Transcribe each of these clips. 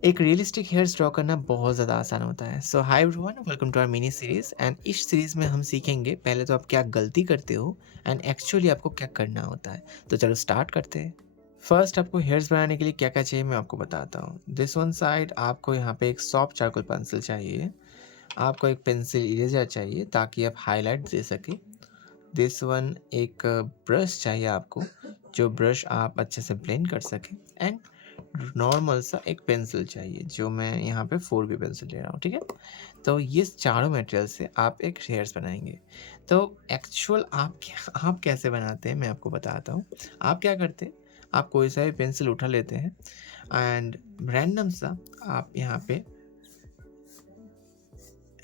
एक realistic hairs draw करना बहुत ज़्यादा आसान होता है। So hi everyone, welcome to our mini series and इस सीरीज़ में हम सीखेंगे पहले तो आप क्या गलती करते हो एंड एक्चुअली आपको क्या करना होता है। तो चलो स्टार्ट करते हैं। फर्स्ट आपको हेयर्स बनाने के लिए क्या-क्या चाहिए मैं आपको बताता हूँ। दिस वन साइड आपको यहाँ पे एक सॉफ्ट चारकोल पेंसिल चाहिए। आपको एक पेंसिल इरेज़र चाहिए ताकि आप हाइलाइट दे सकें। दिस वन एक ब्रश चाहिए आपको, जो ब्रश आप अच्छे से ब्लेंड कर सकें एंड नॉर्मल सा एक पेंसिल चाहिए, जो मैं यहाँ पे 4B पेंसिल ले रहा हूँ, ठीक है? तो ये चारों मटेरियल से आप एक हेयर्स बनाएँगे। तो एक्चुअल आप कैसे बनाते हैं मैं आपको बताता हूँ। आप क्या करते हैं, आप कोई सा भी पेंसिल उठा लेते हैं एंड रैंडम सा आप यहाँ पे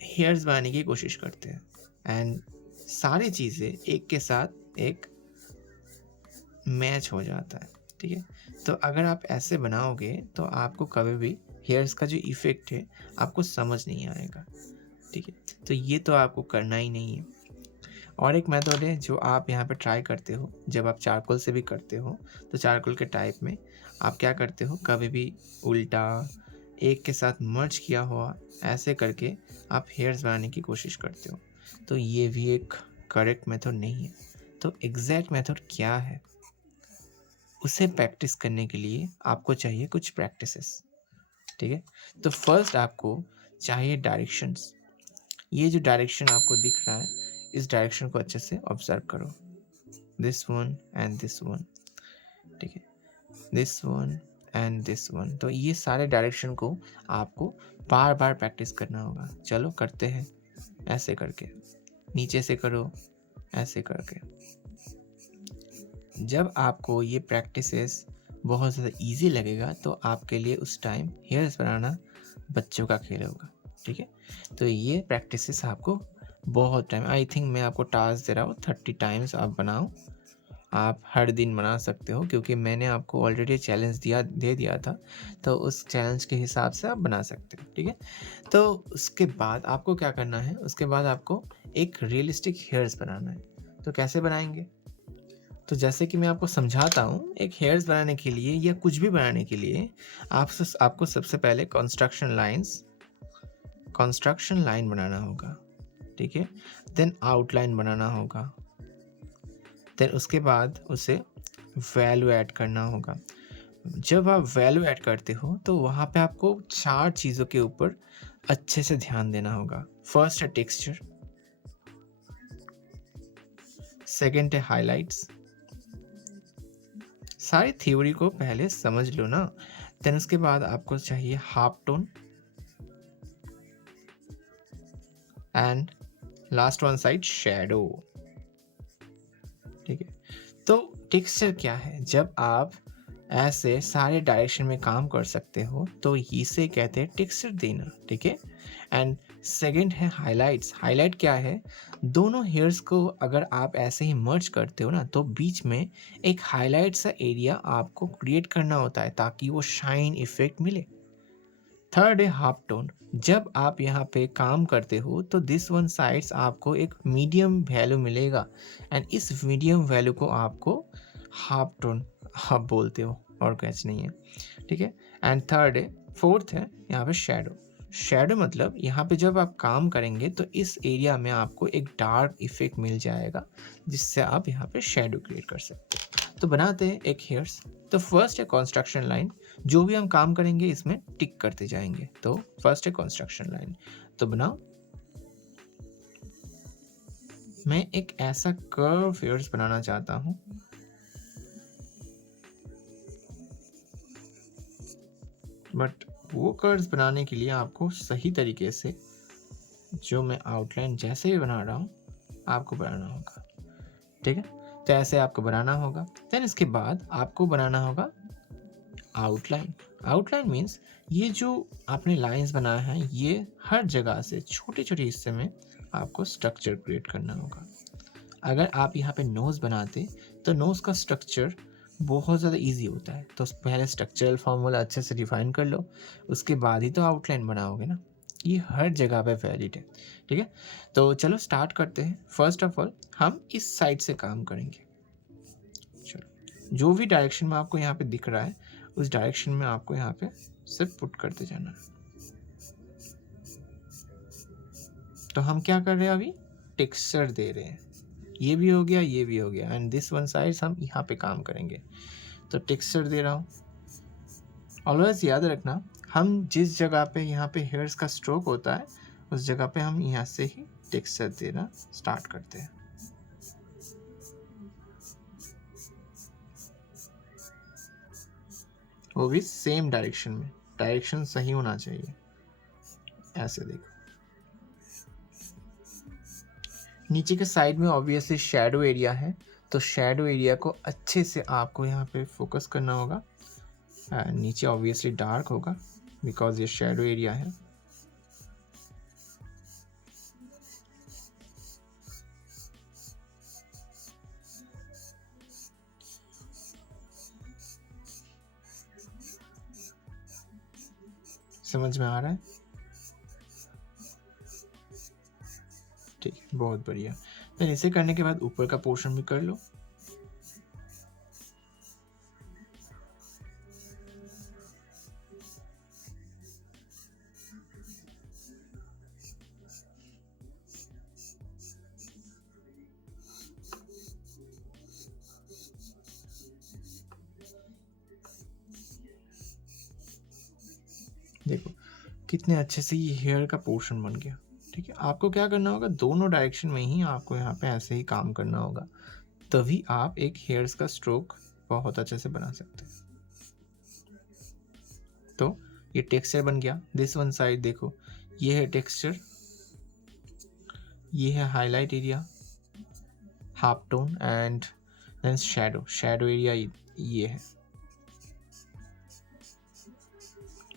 हेयर्स बनाने की कोशिश करते हैं एंड सारी चीज़ें एक के साथ एक मैच हो जाता है, ठीक है? तो अगर आप ऐसे बनाओगे तो आपको कभी भी हेयर्स का जो इफ़ेक्ट है आपको समझ नहीं आएगा, ठीक है? तो ये तो आपको करना ही नहीं है। और एक मेथड है जो आप यहाँ पे ट्राई करते हो, जब आप चारकोल से भी करते हो, तो चारकोल के टाइप में आप क्या करते हो, कभी भी उल्टा एक के साथ मर्ज किया हुआ ऐसे करके आप हेयर्स बनाने की कोशिश करते हो। तो ये भी एक करेक्ट मेथड नहीं है। तो एग्ज़ैक्ट मेथड क्या है? उसे प्रैक्टिस करने के लिए आपको चाहिए कुछ प्रैक्टिसेस, ठीक है? तो फर्स्ट आपको चाहिए डायरेक्शंस। ये जो डायरेक्शन आपको दिख रहा है, इस डायरेक्शन को अच्छे से ऑब्जर्व करो। This one and this one, ठीक है? This one and this one. तो ये सारे डायरेक्शन को आपको बार बार प्रैक्टिस करना होगा। चलो करते हैं, ऐसे करके नीचे से करो, ऐसे करके। जब आपको ये प्रैक्टिसेस बहुत ज़्यादा ईज़ी लगेगा तो आपके लिए उस टाइम हेयर्स बनाना बच्चों का खेल होगा, ठीक है? तो ये प्रैक्टिसेस आपको बहुत टाइम, आई थिंक मैं आपको टास्क दे रहा हूँ 30 टाइम्स आप बनाओ। आप हर दिन बना सकते हो क्योंकि मैंने आपको ऑलरेडी चैलेंज दे दिया था, तो उस चैलेंज के हिसाब से आप बना सकते हो, ठीक है? तो उसके बाद आपको क्या करना है, उसके बाद आपको एक रियलिस्टिक हेयर्स बनाना है। तो कैसे बनाएँगे? तो जैसे कि मैं आपको समझाता हूँ, एक हेयर्स बनाने के लिए या कुछ भी बनाने के लिए आपको सबसे पहले कंस्ट्रक्शन लाइन बनाना होगा, ठीक है? देन आउटलाइन बनाना होगा, देन उसके बाद उसे वैल्यू ऐड करना होगा। जब आप वैल्यू ऐड करते हो तो वहाँ पे आपको 4 चीज़ों के ऊपर अच्छे से ध्यान देना होगा। फर्स्ट है टेक्सचर, सेकंड है हाइलाइट्स। सारी थ्योरी को पहले समझ लो ना, देन उसके बाद आपको चाहिए half tone and last one side shadow, ठीक है? तो टेक्सचर क्या है? जब आप ऐसे सारे डायरेक्शन में काम कर सकते हो तो इसे कहते हैं टेक्सचर देना, ठीक है? एंड सेकंड है हाइलाइट्स। हाइलाइट क्या है? दोनों हेयर्स को अगर आप ऐसे ही मर्ज करते हो ना तो बीच में एक हाइलाइट सा एरिया आपको क्रिएट करना होता है ताकि वो शाइन इफेक्ट मिले। थर्ड है हाफ टोन। जब आप यहाँ पे काम करते हो तो दिस वन साइड्स आपको एक मीडियम वैल्यू मिलेगा एंड इस मीडियम वैल्यू को आपको हाफ टोन आप बोलते हो और कुछ नहीं है, ठीक है? एंड थर्ड है फोर्थ है यहाँ पे शैडो। शैडो मतलब यहाँ पे जब आप काम करेंगे तो इस एरिया में आपको एक डार्क इफेक्ट मिल जाएगा जिससे आप यहाँ पे शैडो क्रिएट कर सकते हो। तो बनाते हैं एक हेयर्स। तो फर्स्ट है कंस्ट्रक्शन लाइन। जो भी हम काम करेंगे इसमें टिक करते जाएंगे। तो फर्स्ट है कंस्ट्रक्शन लाइन। तो बनाओ। मैं एक ऐसा कर्व हेयर्स बनाना चाहता हूँ, बट वो कर्व्स बनाने के लिए आपको सही तरीके से जो मैं आउटलाइन जैसे भी बना रहा हूँ आपको बनाना होगा, ठीक है? तो ऐसे आपको बनाना होगा। देन इसके बाद आपको बनाना होगा आउटलाइन। आउटलाइन मीन्स ये जो आपने लाइंस बनाया है ये हर जगह से छोटे छोटे हिस्से में आपको स्ट्रक्चर क्रिएट करना होगा। अगर आप यहाँ पे नोज़ बनाते तो नोज़ का स्ट्रक्चर बहुत ज़्यादा इजी होता है। तो पहले स्ट्रक्चरल फार्मूला अच्छे से डिफाइन कर लो, उसके बाद ही तो आउटलाइन बनाओगे ना। ये हर जगह पे वैलिड है, ठीक है? तो चलो स्टार्ट करते हैं। फर्स्ट ऑफ ऑल हम इस साइड से काम करेंगे। चलो, जो भी डायरेक्शन में आपको यहाँ पे दिख रहा है उस डायरेक्शन में आपको यहाँ पे सिर्फ पुट करते जाना है। तो हम क्या कर रहे हैं अभी, टेक्सचर दे रहे हैं। ये भी हो गया, ये भी हो गया, एंड दिस वन साइड हम यहाँ पे काम करेंगे। तो टेक्सचर दे रहा हूँ। ऑलवेज याद रखना, हम जिस जगह पे यहाँ पे हेयर्स का स्ट्रोक होता है उस जगह पे हम यहाँ से ही टेक्सचर देना स्टार्ट करते हैं। वो भी सेम डायरेक्शन में, डायरेक्शन सही होना चाहिए। ऐसे देखो, नीचे के साइड में ऑब्वियसली शैडो एरिया है, तो शैडो एरिया को अच्छे से आपको यहाँ पे फोकस करना होगा। नीचे ऑब्वियसली डार्क होगा बिकॉज ये शैडो एरिया है। समझ में आ रहा है? ठीक, बहुत बढ़िया। देन इसे करने के बाद ऊपर का पोर्शन भी कर लो। देखो कितने अच्छे से ये हेयर का पोर्शन बन गया। ठीक है, आपको क्या करना होगा, दोनों डायरेक्शन में ही आपको यहाँ पे ऐसे ही काम करना होगा, तभी आप एक हेयर्स का स्ट्रोक बहुत अच्छे से बना सकते हैं। तो ये टेक्सचर बन गया। दिस वन साइड देखो, ये है टेक्सचर, ये है highlight area, half tone and then shadow. Shadow area ये है,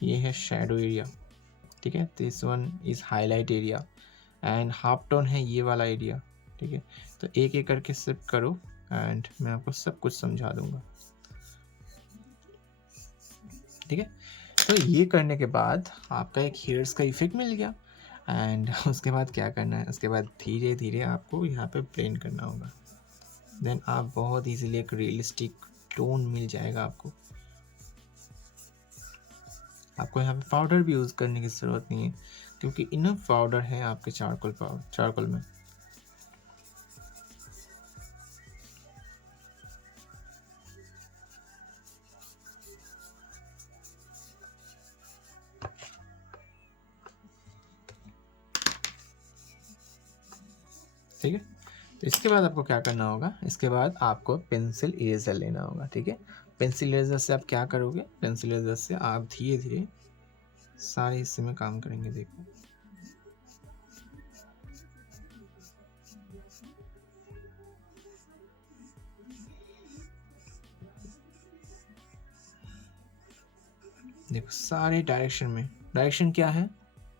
ये है शैडो एरिया। ठीक है, this one is highlight area and half tone है ये वाला एरिया। ठीक है, तो एक एक करके सिर्फ करो एंड मैं आपको सब कुछ समझा दूंगा। ठीक है, तो ये करने के बाद आपका एक हेयर्स का इफेक्ट मिल गया एंड उसके बाद क्या करना है, उसके बाद धीरे धीरे आपको यहाँ पे ब्लेंड करना होगा। देन आप बहुत इजीली एक रियलिस्टिक टोन मिल जाएगा आपको। आपको यहाँ पे पाउडर भी यूज़ करने की ज़रूरत नहीं है क्योंकि इनफ पाउडर है आपके चारकोल में। ठीक है, तो इसके बाद आपको क्या करना होगा, इसके बाद आपको पेंसिल इरेजर लेना होगा। ठीक है, पेंसिल इरेजर से आप क्या करोगे, पेंसिल इरेजर से आप धीरे धीरे सारे हिस्से में काम करेंगे। देखो देखो सारे डायरेक्शन में, डायरेक्शन क्या है,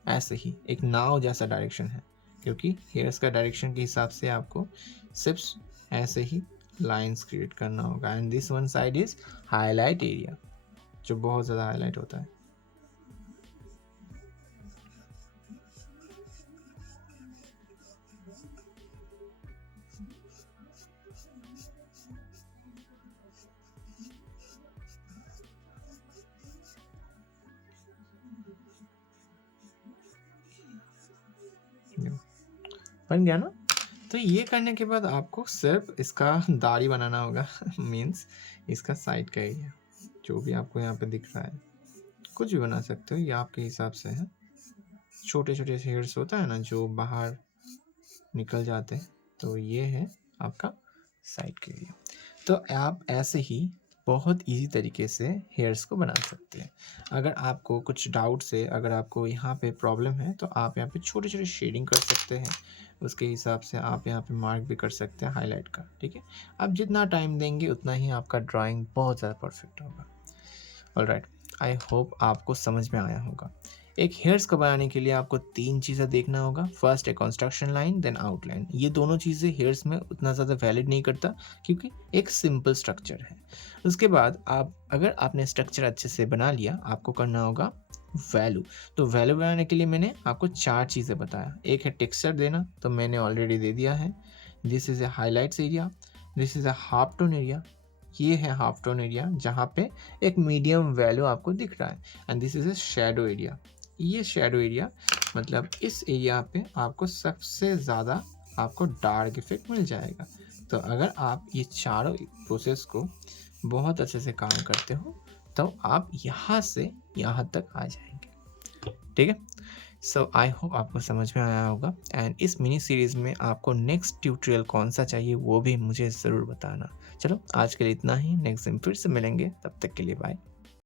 ऐसे ही एक नाव जैसा डायरेक्शन है क्योंकि हेयर्स का डायरेक्शन के हिसाब से आपको सिर्फ ऐसे ही लाइंस क्रिएट करना होगा। And this one side is highlight area, जो बहुत ज़्यादा हाईलाइट होता है। बन गया ना? तो ये करने के बाद आपको सिर्फ इसका दाढ़ी बनाना होगा मीन्स इसका साइड का एरिया, जो भी आपको यहाँ पे दिख रहा है, कुछ भी बना सकते हो, ये आपके हिसाब से है। छोटे छोटे हेयर्स होता है ना जो बाहर निकल जाते हैं, तो ये है आपका साइड का एरिया। तो आप ऐसे ही बहुत इजी तरीके से हेयर्स को बना सकते हैं। अगर आपको कुछ डाउट्स है, अगर आपको यहाँ पे प्रॉब्लम है, तो आप यहाँ पे छोटे छोटे शेडिंग कर सकते हैं, उसके हिसाब से आप यहाँ पे मार्क भी कर सकते हैं हाईलाइट का। ठीक है, आप जितना टाइम देंगे उतना ही आपका ड्राइंग बहुत ज़्यादा परफेक्ट होगा। ऑलराइट, आई होप आपको समझ में आया होगा। एक हेयर्स को बनाने के लिए आपको 3 चीज़ें देखना होगा। फर्स्ट है कंस्ट्रक्शन लाइन, देन आउटलाइन। ये दोनों चीज़ें हेयर्स में उतना ज़्यादा वैलिड नहीं करता क्योंकि एक सिंपल स्ट्रक्चर है। उसके बाद अगर आपने स्ट्रक्चर अच्छे से बना लिया, आपको करना होगा वैल्यू। तो वैल्यू बनाने के लिए मैंने आपको 4 चीज़ें बताया। एक है टेक्सचर देना, तो मैंने ऑलरेडी दे दिया है। This is a highlights area, this is a half tone area, ये है हाफ टोन एरिया जहाँ पे एक मीडियम वैल्यू आपको दिख रहा है, and this is a shadow area. ये शेडो एरिया मतलब इस एरिया पे आपको सबसे ज़्यादा आपको डार्क इफेक्ट मिल जाएगा। तो अगर आप ये चारों प्रोसेस को बहुत अच्छे से काम करते हो तो आप यहाँ से यहाँ तक आ जाएंगे। ठीक है, सो आई होप आपको समझ में आया होगा, एंड इस मिनी सीरीज़ में आपको नेक्स्ट ट्यूटोरियल कौन सा चाहिए वो भी मुझे ज़रूर बताना। चलो आज के लिए इतना ही, नेक्स्ट दिन फिर से मिलेंगे, तब तक के लिए बाय।